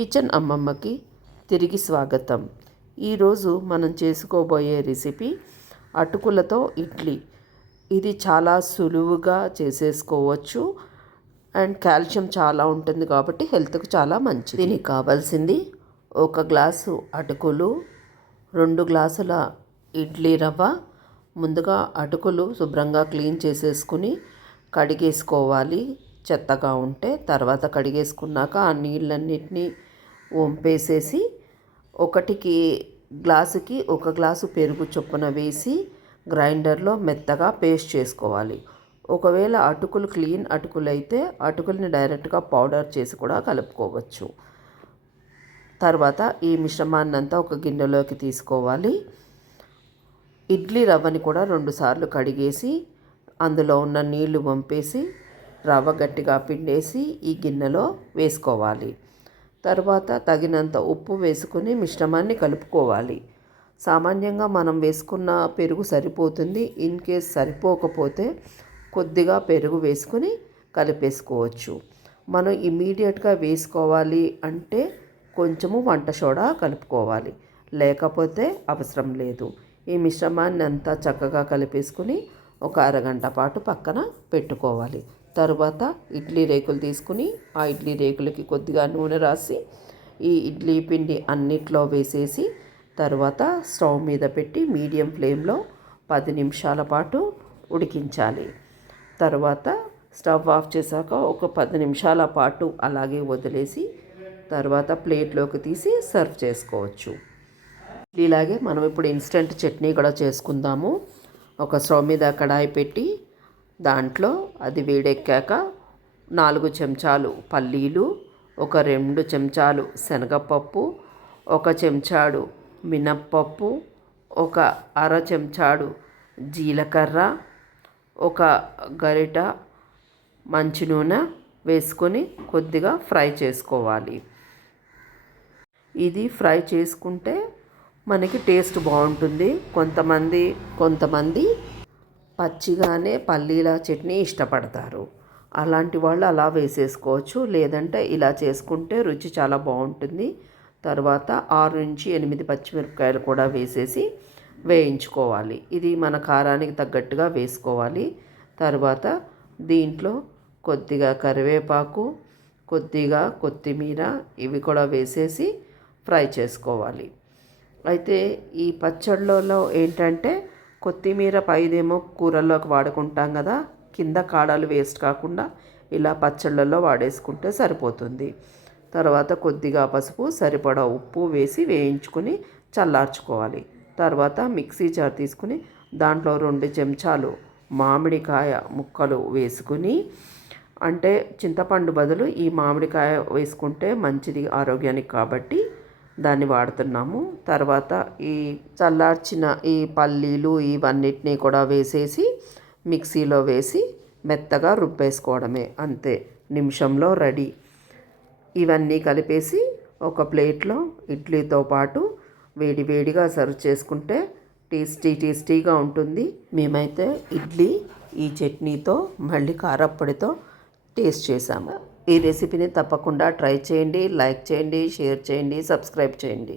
Kitchen అమ్మమ్మకి తిరిగి స్వాగతం. ఈరోజు మనం చేసుకోబోయే రెసిపీ అటుకులతో ఇడ్లీ. ఇది చాలా సులువుగా చేసేసుకోవచ్చు అండ్ కాల్షియం చాలా ఉంటుంది కాబట్టి హెల్త్కి చాలా మంచిది. దీనికి కావాల్సింది 1 గ్లాసు అటుకులు, 2 గ్లాసుల ఇడ్లీ రవ్వ. ముందుగా అటుకులు శుభ్రంగా క్లీన్ చేసేసుకుని కడిగేసుకోవాలి చెత్తగా ఉంటే. తర్వాత కడిగేసుకున్నాక ఆ నీళ్ళన్నిటినీ వంపేసేసి గ్లాసుకి 1 గ్లాసు పెరుగు చొప్పున వేసి గ్రైండర్లో మెత్తగా పేస్ట్ చేసుకోవాలి. ఒకవేళ అటుకులు క్లీన్ అటుకులు అయితే అటుకుల్ని డైరెక్ట్గా పౌడర్ చేసి కూడా కలుపుకోవచ్చు. తర్వాత ఈ మిశ్రమాన్ని అంతా ఒక గిన్నెలోకి తీసుకోవాలి. ఇడ్లీ రవ్వని కూడా 2 సార్లు కడిగేసి అందులో ఉన్న నీళ్లు వంపేసి రవ్వ గట్టిగా పిండేసి ఈ గిన్నెలో వేసుకోవాలి. తర్వాత తగినంత ఉప్పు వేసుకుని మిశ్రమాన్ని కలుపుకోవాలి. సామాన్యంగా మనం వేసుకున్న పెరుగు సరిపోతుంది. ఇన్ కేస్ సరిపోకపోతే కొద్దిగా పెరుగు వేసుకుని కలిపేసుకోవచ్చు. మనం ఇమీడియట్గా వేసుకోవాలి అంటే కొంచెము వంట సోడా కలుపుకోవాలి, లేకపోతే అవసరం లేదు. ఈ మిశ్రమాన్ని అంతా చక్కగా కలిపేసుకుని ఒక అరగంట పాటు పక్కన పెట్టుకోవాలి. తరువాత ఇడ్లీ రేకులు తీసుకుని ఆ ఇడ్లీ రేకులకి కొద్దిగా నూనె రాసి ఈ ఇడ్లీ పిండి అన్నిట్లో వేసేసి తర్వాత స్టవ్ మీద పెట్టి మీడియం ఫ్లేమ్లో 10 నిమిషాల పాటు ఉడికించాలి. తర్వాత స్టవ్ ఆఫ్ చేశాక ఒక 10 నిమిషాల పాటు అలాగే వదిలేసి తర్వాత ప్లేట్లోకి తీసి సర్వ్ చేసుకోవచ్చు. ఇలాగే మనం ఇప్పుడు ఇన్స్టెంట్ చట్నీ కూడా చేసుకుందాము. ఒక స్టవ్ మీద కడాయి పెట్టి దాంట్లో అది వేడెక్కాక 4 చెంచాలు పల్లీలు, ఒక 2 చెంచాలు శనగపప్పు, 1 చెంచాడు మినప్పప్పు, ఒక అర చెంచాడు జీలకర్ర, ఒక గరిట మంచి నూనె వేసుకొని కొద్దిగా ఫ్రై చేసుకోవాలి. ఇది ఫ్రై చేసుకుంటే మనకి టేస్ట్ బాగుంటుంది. కొంతమంది పచ్చిగానే పల్లీల చట్నీ ఇష్టపడతారు. అలాంటి వాళ్ళు అలా వేసేసుకోవచ్చు, లేదంటే ఇలా చేసుకుంటే రుచి చాలా బాగుంటుంది. తర్వాత 6 నుంచి 8 పచ్చిమిరపకాయలు కూడా వేసేసి వేయించుకోవాలి. ఇది మన కారానికి తగ్గట్టుగా వేసుకోవాలి. తర్వాత దీంట్లో కొద్దిగా కరివేపాకు, కొద్దిగా కొత్తిమీర ఇవి కూడా వేసేసి ఫ్రై చేసుకోవాలి. అయితే ఈ పచ్చళ్ళలో ఏంటంటే కొత్తిమీర పైదేమో కూరల్లోకి వాడుకుంటాం కదా, కింద కాడలు వేస్ట్ కాకుండా ఇలా పచ్చళ్ళల్లో వాడేసుకుంటే సరిపోతుంది. తర్వాత కొద్దిగా పసుపు, సరిపడా ఉప్పు వేసి వేయించుకుని చల్లార్చుకోవాలి. తర్వాత మిక్సీ జార్ తీసుకుని దాంట్లో 2 చెంచాలు మామిడికాయ ముక్కలు వేసుకుని, అంటే చింతపండు బదులు ఈ మామిడికాయ వేసుకుంటే మంచిది ఆరోగ్యానికి కాబట్టి దాన్ని వాడుతున్నాము. తర్వాత ఈ చల్లార్చిన ఈ పల్లీలు ఇవన్నిటినీ కూడా వేసేసి మిక్సీలో వేసి మెత్తగా రుబ్బేసుకోవడమే, అంతే, నిమిషంలో రెడీ. ఇవన్నీ కలిపేసి ఒక ప్లేట్లో ఇడ్లీతో పాటు వేడివేడిగా సర్వ్ చేసుకుంటే టేస్టీగా ఉంటుంది. మేమైతే ఇడ్లీ ఈ చట్నీతో మళ్ళీ కారప్పొడితో టేస్ట్ చేసాము. ఈ రెసిపీని తప్పకుండా ట్రై చేయండి, లైక్ చేయండి, షేర్ చేయండి, సబ్స్క్రైబ్ చేయండి.